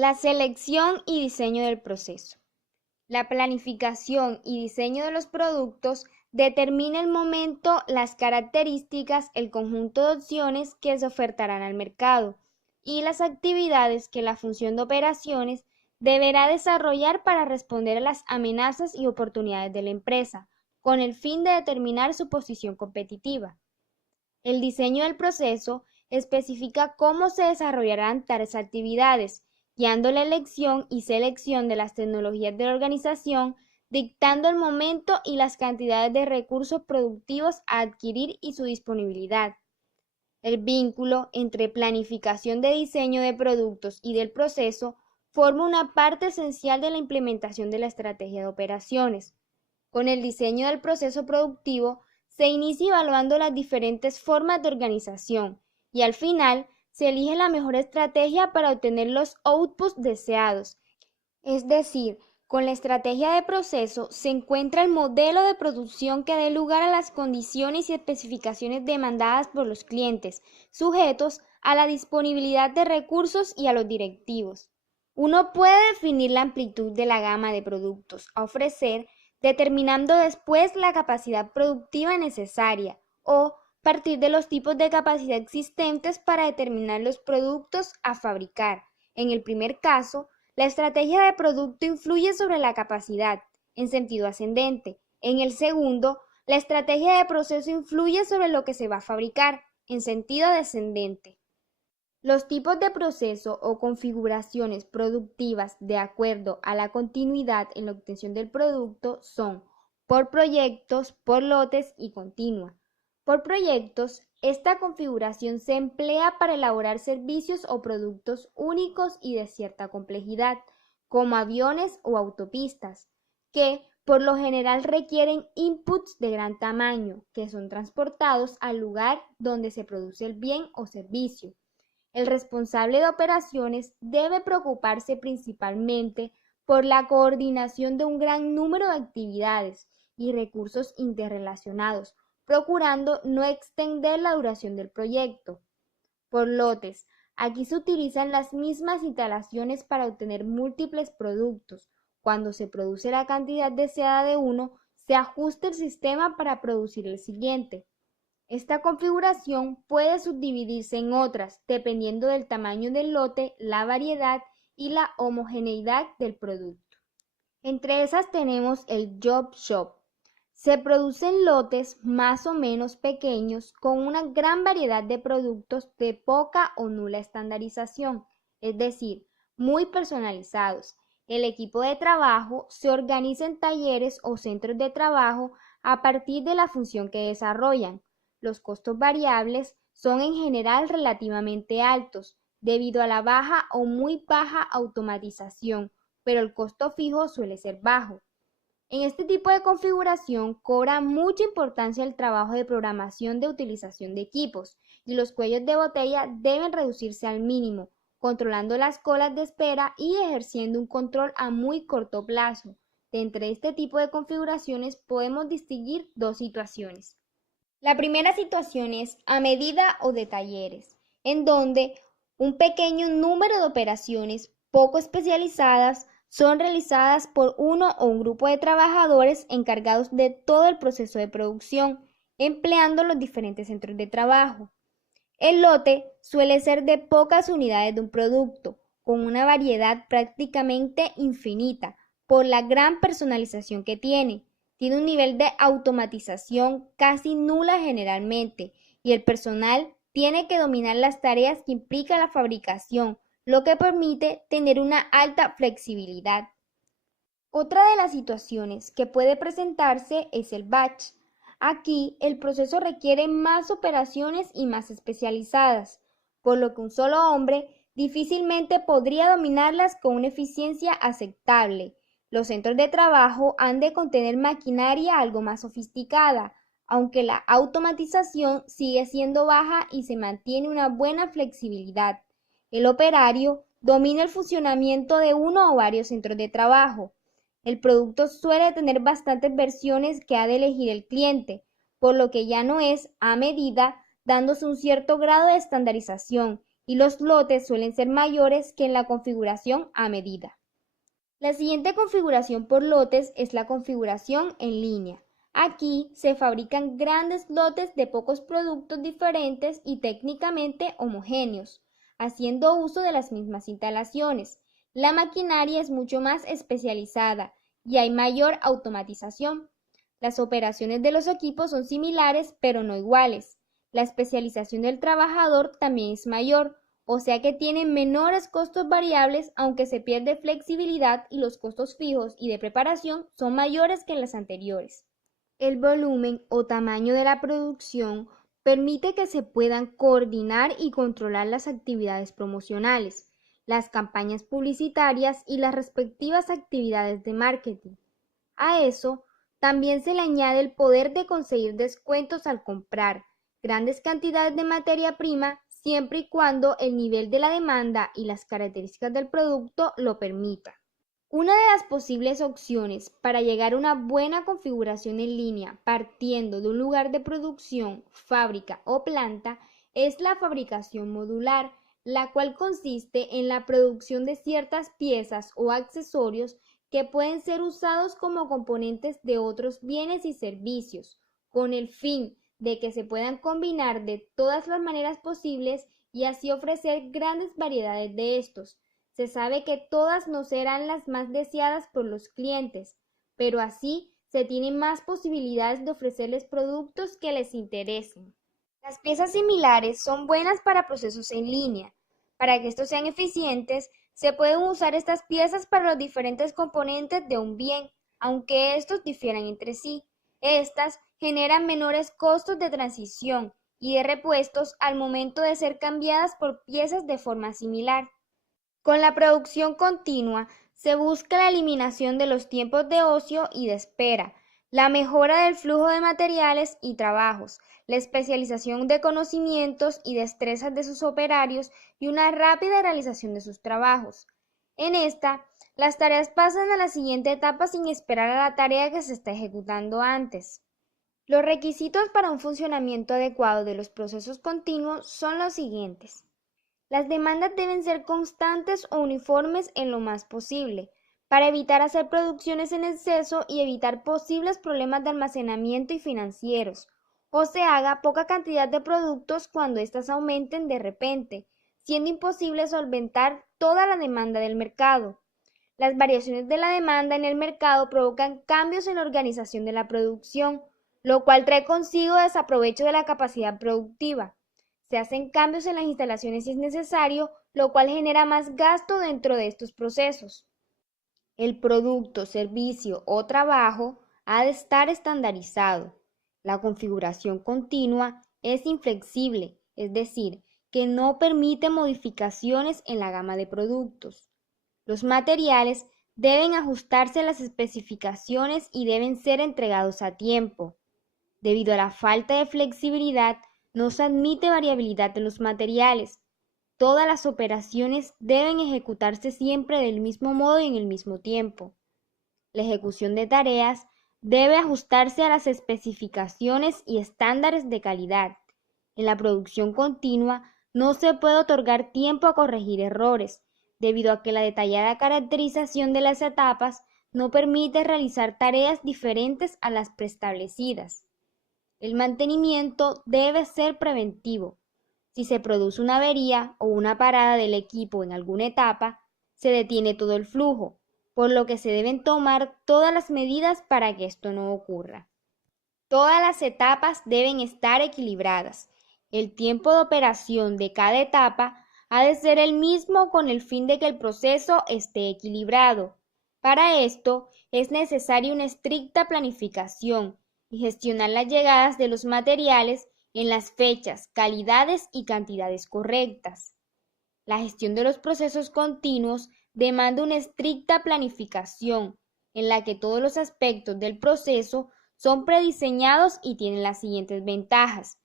La selección y diseño del proceso. La planificación y diseño de los productos determina el momento, las características, el conjunto de opciones que se ofertarán al mercado y las actividades que la función de operaciones deberá desarrollar para responder a las amenazas y oportunidades de la empresa, con el fin de determinar su posición competitiva. El diseño del proceso especifica cómo se desarrollarán tales actividades, guiando la elección y selección de las tecnologías de la organización, dictando el momento y las cantidades de recursos productivos a adquirir y su disponibilidad. El vínculo entre planificación de diseño de productos y del proceso forma una parte esencial de la implementación de la estrategia de operaciones. Con el diseño del proceso productivo se inicia evaluando las diferentes formas de organización y al final se elige la mejor estrategia para obtener los outputs deseados. Es decir, con la estrategia de proceso se encuentra el modelo de producción que dé lugar a las condiciones y especificaciones demandadas por los clientes, sujetos a la disponibilidad de recursos y a los directivos. Uno puede definir la amplitud de la gama de productos a ofrecer, determinando después la capacidad productiva necesaria, o partir de los tipos de capacidad existentes para determinar los productos a fabricar. En el primer caso, la estrategia de producto influye sobre la capacidad, en sentido ascendente. En el segundo, la estrategia de proceso influye sobre lo que se va a fabricar, en sentido descendente. Los tipos de proceso o configuraciones productivas de acuerdo a la continuidad en la obtención del producto son por proyectos, por lotes y continua. Por proyectos, esta configuración se emplea para elaborar servicios o productos únicos y de cierta complejidad, como aviones o autopistas, que por lo general requieren inputs de gran tamaño, que son transportados al lugar donde se produce el bien o servicio. El responsable de operaciones debe preocuparse principalmente por la coordinación de un gran número de actividades y recursos interrelacionados, procurando no extender la duración del proyecto. Por lotes, aquí se utilizan las mismas instalaciones para obtener múltiples productos. Cuando se produce la cantidad deseada de uno, se ajusta el sistema para producir el siguiente. Esta configuración puede subdividirse en otras, dependiendo del tamaño del lote, la variedad y la homogeneidad del producto. Entre esas tenemos el Job Shop. Se producen lotes más o menos pequeños con una gran variedad de productos de poca o nula estandarización, es decir, muy personalizados. El equipo de trabajo se organiza en talleres o centros de trabajo a partir de la función que desarrollan. Los costos variables son en general relativamente altos, debido a la baja o muy baja automatización, pero el costo fijo suele ser bajo. En este tipo de configuración cobra mucha importancia el trabajo de programación de utilización de equipos, y los cuellos de botella deben reducirse al mínimo, controlando las colas de espera y ejerciendo un control a muy corto plazo. De entre este tipo de configuraciones podemos distinguir dos situaciones. La primera situación es a medida o de talleres, en donde un pequeño número de operaciones poco especializadas son realizadas por uno o un grupo de trabajadores encargados de todo el proceso de producción, empleando los diferentes centros de trabajo. El lote suele ser de pocas unidades de un producto, con una variedad prácticamente infinita, por la gran personalización que tiene. Tiene un nivel de automatización casi nula generalmente, y el personal tiene que dominar las tareas que implica la fabricación, lo que permite tener una alta flexibilidad. Otra de las situaciones que puede presentarse es el batch. Aquí el proceso requiere más operaciones y más especializadas, por lo que un solo hombre difícilmente podría dominarlas con una eficiencia aceptable. Los centros de trabajo han de contener maquinaria algo más sofisticada, aunque la automatización sigue siendo baja y se mantiene una buena flexibilidad. El operario domina el funcionamiento de uno o varios centros de trabajo. El producto suele tener bastantes versiones que ha de elegir el cliente, por lo que ya no es a medida, dándose un cierto grado de estandarización y los lotes suelen ser mayores que en la configuración a medida. La siguiente configuración por lotes es la configuración en línea. Aquí se fabrican grandes lotes de pocos productos diferentes y técnicamente homogéneos, haciendo uso de las mismas instalaciones. La maquinaria es mucho más especializada y hay mayor automatización. Las operaciones de los equipos son similares pero no iguales. La especialización del trabajador también es mayor, o sea que tiene menores costos variables, aunque se pierde flexibilidad y los costos fijos y de preparación son mayores que en las anteriores. El volumen o tamaño de la producción permite que se puedan coordinar y controlar las actividades promocionales, las campañas publicitarias y las respectivas actividades de marketing. A eso también se le añade el poder de conseguir descuentos al comprar grandes cantidades de materia prima siempre y cuando el nivel de la demanda y las características del producto lo permitan. Una de las posibles opciones para llegar a una buena configuración en línea partiendo de un lugar de producción, fábrica o planta es la fabricación modular, la cual consiste en la producción de ciertas piezas o accesorios que pueden ser usados como componentes de otros bienes y servicios, con el fin de que se puedan combinar de todas las maneras posibles y así ofrecer grandes variedades de estos. Se sabe que todas no serán las más deseadas por los clientes, pero así se tienen más posibilidades de ofrecerles productos que les interesen. Las piezas similares son buenas para procesos en línea. Para que estos sean eficientes, se pueden usar estas piezas para los diferentes componentes de un bien, aunque estos difieran entre sí. Estas generan menores costos de transición y de repuestos al momento de ser cambiadas por piezas de forma similar. Con la producción continua se busca la eliminación de los tiempos de ocio y de espera, la mejora del flujo de materiales y trabajos, la especialización de conocimientos y destrezas de sus operarios y una rápida realización de sus trabajos. En esta, las tareas pasan a la siguiente etapa sin esperar a la tarea que se está ejecutando antes. Los requisitos para un funcionamiento adecuado de los procesos continuos son los siguientes. Las demandas deben ser constantes o uniformes en lo más posible, para evitar hacer producciones en exceso y evitar posibles problemas de almacenamiento y financieros, o se haga poca cantidad de productos cuando éstas aumenten de repente, siendo imposible solventar toda la demanda del mercado. Las variaciones de la demanda en el mercado provocan cambios en la organización de la producción, lo cual trae consigo desaprovecho de la capacidad productiva. Se hacen cambios en las instalaciones si es necesario, lo cual genera más gasto dentro de estos procesos. El producto, servicio o trabajo ha de estar estandarizado. La configuración continua es inflexible, es decir, que no permite modificaciones en la gama de productos. Los materiales deben ajustarse a las especificaciones y deben ser entregados a tiempo. Debido a la falta de flexibilidad, no se admite variabilidad en los materiales. Todas las operaciones deben ejecutarse siempre del mismo modo y en el mismo tiempo. La ejecución de tareas debe ajustarse a las especificaciones y estándares de calidad. En la producción continua no se puede otorgar tiempo a corregir errores, debido a que la detallada caracterización de las etapas no permite realizar tareas diferentes a las preestablecidas. El mantenimiento debe ser preventivo. Si se produce una avería o una parada del equipo en alguna etapa, se detiene todo el flujo, por lo que se deben tomar todas las medidas para que esto no ocurra. Todas las etapas deben estar equilibradas. El tiempo de operación de cada etapa ha de ser el mismo con el fin de que el proceso esté equilibrado. Para esto es necesaria una estricta planificación y gestionar las llegadas de los materiales en las fechas, calidades y cantidades correctas. La gestión de los procesos continuos demanda una estricta planificación en la que todos los aspectos del proceso son prediseñados y tienen las siguientes ventajas.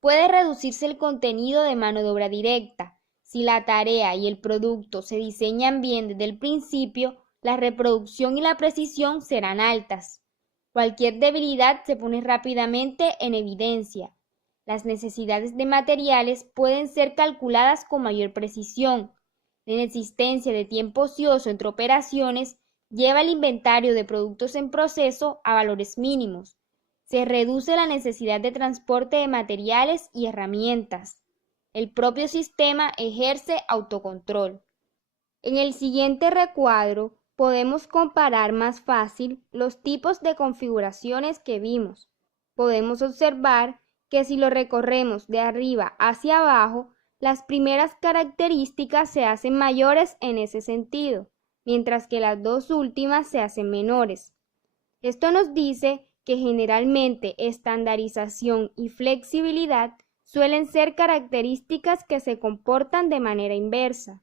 Puede reducirse el contenido de mano de obra directa. Si la tarea y el producto se diseñan bien desde el principio, la reproducción y la precisión serán altas. Cualquier debilidad se pone rápidamente en evidencia. Las necesidades de materiales pueden ser calculadas con mayor precisión. La inexistencia de tiempo ocioso entre operaciones lleva el inventario de productos en proceso a valores mínimos. Se reduce la necesidad de transporte de materiales y herramientas. El propio sistema ejerce autocontrol. En el siguiente recuadro podemos comparar más fácil los tipos de configuraciones que vimos. Podemos observar que si lo recorremos de arriba hacia abajo, las primeras características se hacen mayores en ese sentido, mientras que las dos últimas se hacen menores. Esto nos dice que generalmente estandarización y flexibilidad suelen ser características que se comportan de manera inversa.